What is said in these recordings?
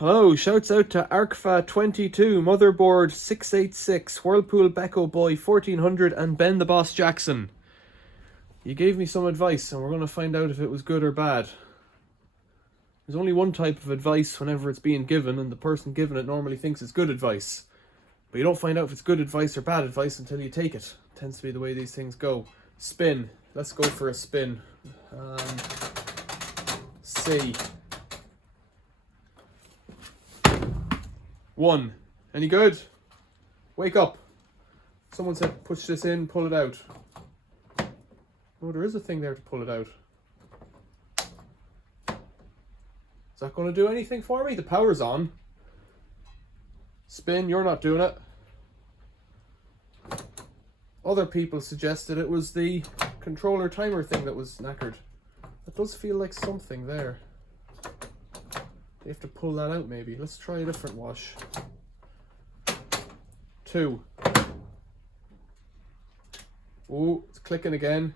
Hello, shouts out to ARCFA22, Motherboard 686, Whirlpool Beko Boy 1400 and Ben the Boss Jackson. You gave me some advice and we're going to find out if it was good or bad. There's only one type of advice whenever it's being given, and the person giving it normally thinks it's good advice. But you don't find out if it's good advice or bad advice until you take it. Tends to be the way these things go. Spin. Let's go for a spin. C. 1. Any good? Wake up. Someone said push this in, pull it out. Oh, there is a thing there to pull it out. Is that going to do anything for me? The power's on. Spin, you're not doing it. Other people suggested it was the controller timer thing that was knackered. That does feel like something there. You have to pull that out maybe. Let's try a different wash. 2. Oh, it's clicking again.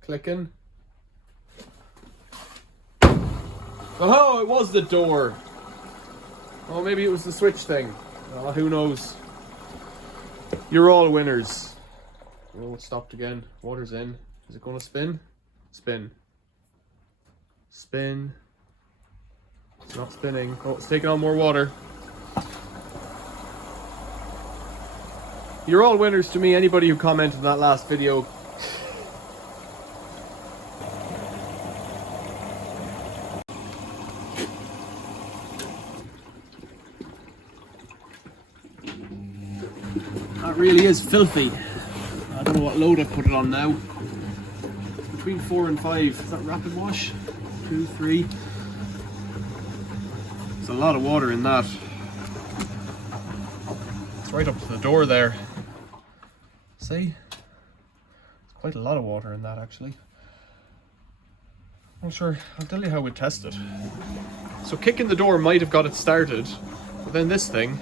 Clicking. Oh, it was the door. Oh, maybe it was the switch thing. Oh, who knows? You're all winners. Oh, it stopped again. Water's in. Is it going to spin? Spin. Spin. It's not spinning. Oh, it's taking on more water. You're all winners to me, anybody who commented in that last video. That really is filthy. I don't know what load I put it on now. Between 4 and 5. Is that rapid wash? 2, 3. There's a lot of water in that. It's right up to the door there. See? There's quite a lot of water in that actually. I'm sure, I'll tell you how we test it. So kicking the door might have got it started, but then this thing,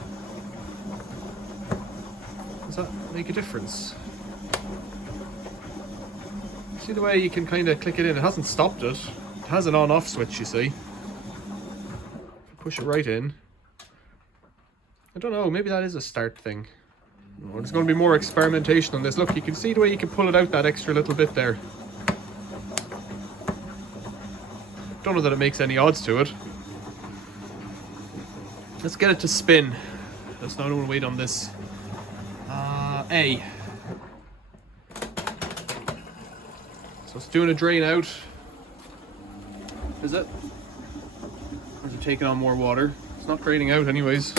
does that make a difference? See the way you can kind of click it in? It hasn't stopped it. It has an on-off switch, you see. Push it right in. I don't know, maybe that is a start thing. Oh, there's going to be more experimentation on this. Look, you can see the way you can pull it out that extra little bit there. Don't know that it makes any odds to it. Let's get it to spin. Let's not want to wait on this. A. So it's doing a drain out. Is it? Or is it taking on more water? It's not draining out anyways.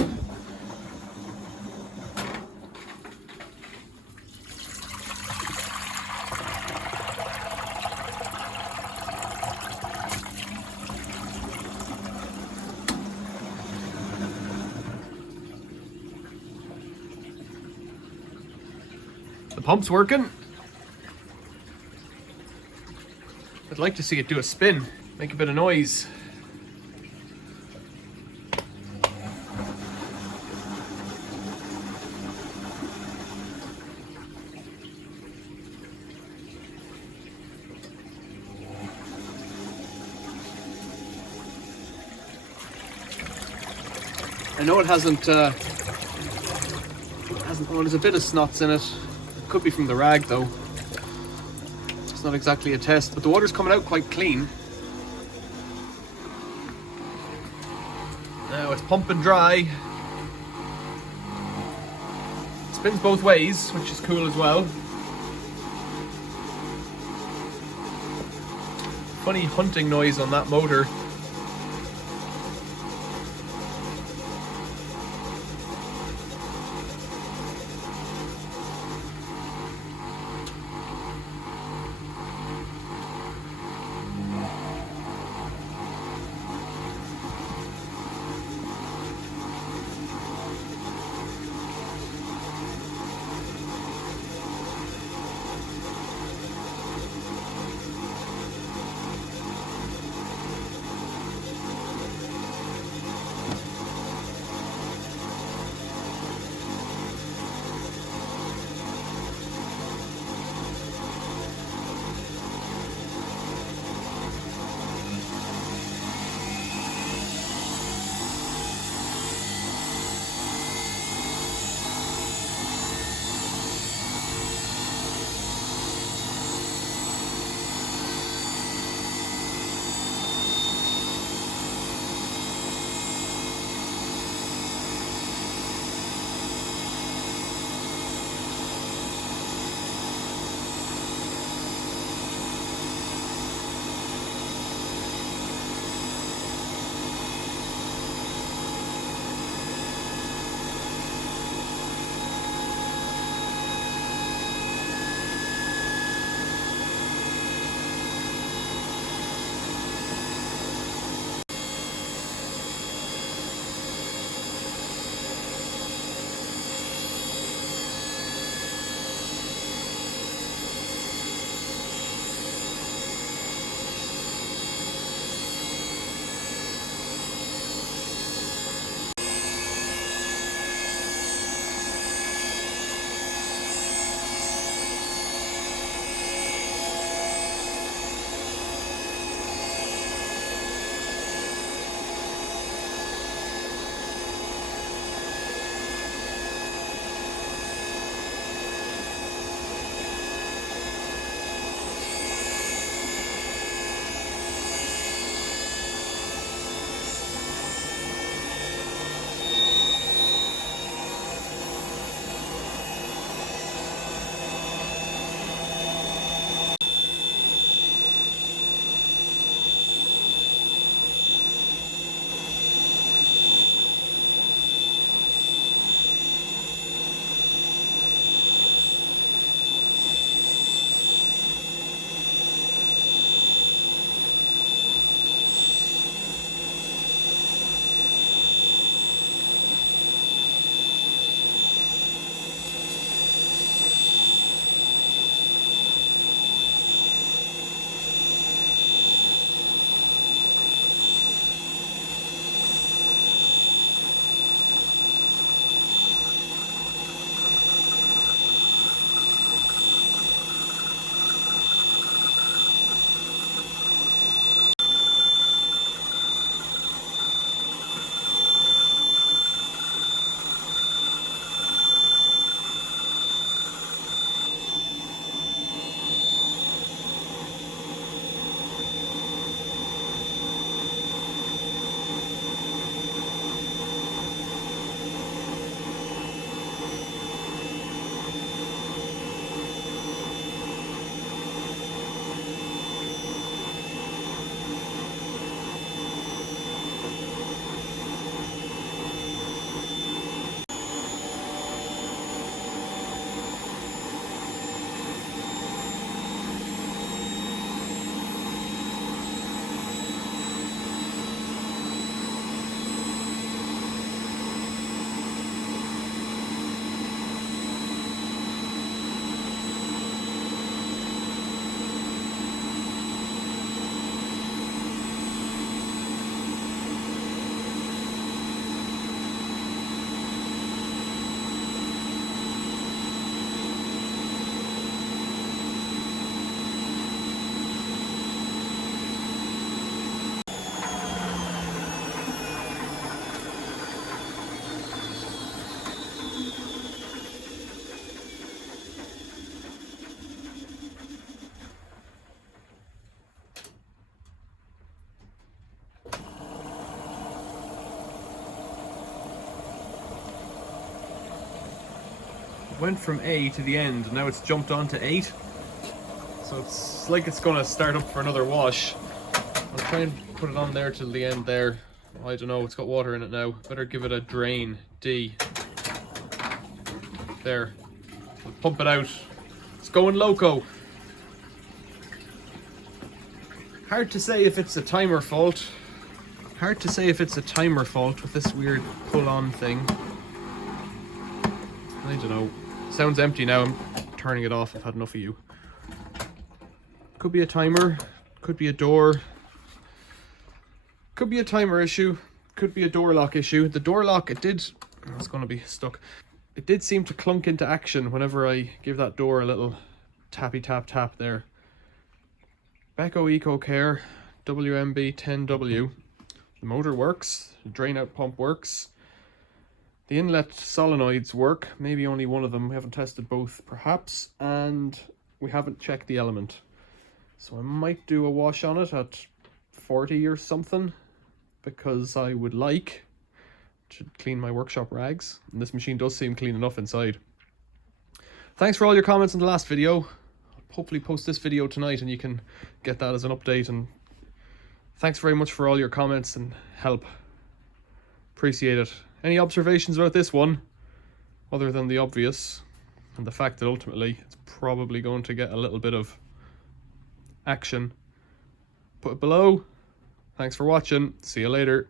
The pump's working. I'd like to see it do a spin, make a bit of noise. I know it hasn't, oh, there's a bit of snots in it. It could be from the rag though. It's not exactly a test, but the water's coming out quite clean. Now it's pumping dry. It spins both ways, which is cool as well. Funny hunting noise on that motor. went from A to the end, and now it's jumped on to 8. So it's like it's gonna start up for another wash. I'll try and put it on there till the end there. I don't know, it's got water in it now. Better give it a drain, D. There. We'll pump it out. It's going loco. Hard to say if it's a timer fault. Hard to say if it's a timer fault with this weird pull-on thing. I don't know. Sounds empty now. I'm turning it off. I've had enough of you. Could be a timer. Could be a door. Could be a timer issue. Could be a door lock issue. The door lock, it did... It's going to be stuck. It did seem to clunk into action whenever I give that door a little tappy tap tap there. Beko EcoCare WMB10W. The motor works. The drain out pump works. The inlet solenoids work. Maybe only one of them. We haven't tested both, perhaps. And we haven't checked the element. So I might do a wash on it at 40 or something, because I would like to clean my workshop rags. And this machine does seem clean enough inside. Thanks for all your comments in the last video. I'll hopefully post this video tonight and you can get that as an update. And thanks very much for all your comments and help. Appreciate it. Any observations about this one, other than the obvious, and the fact that ultimately it's probably going to get a little bit of action, put it below. Thanks for watching. See you later.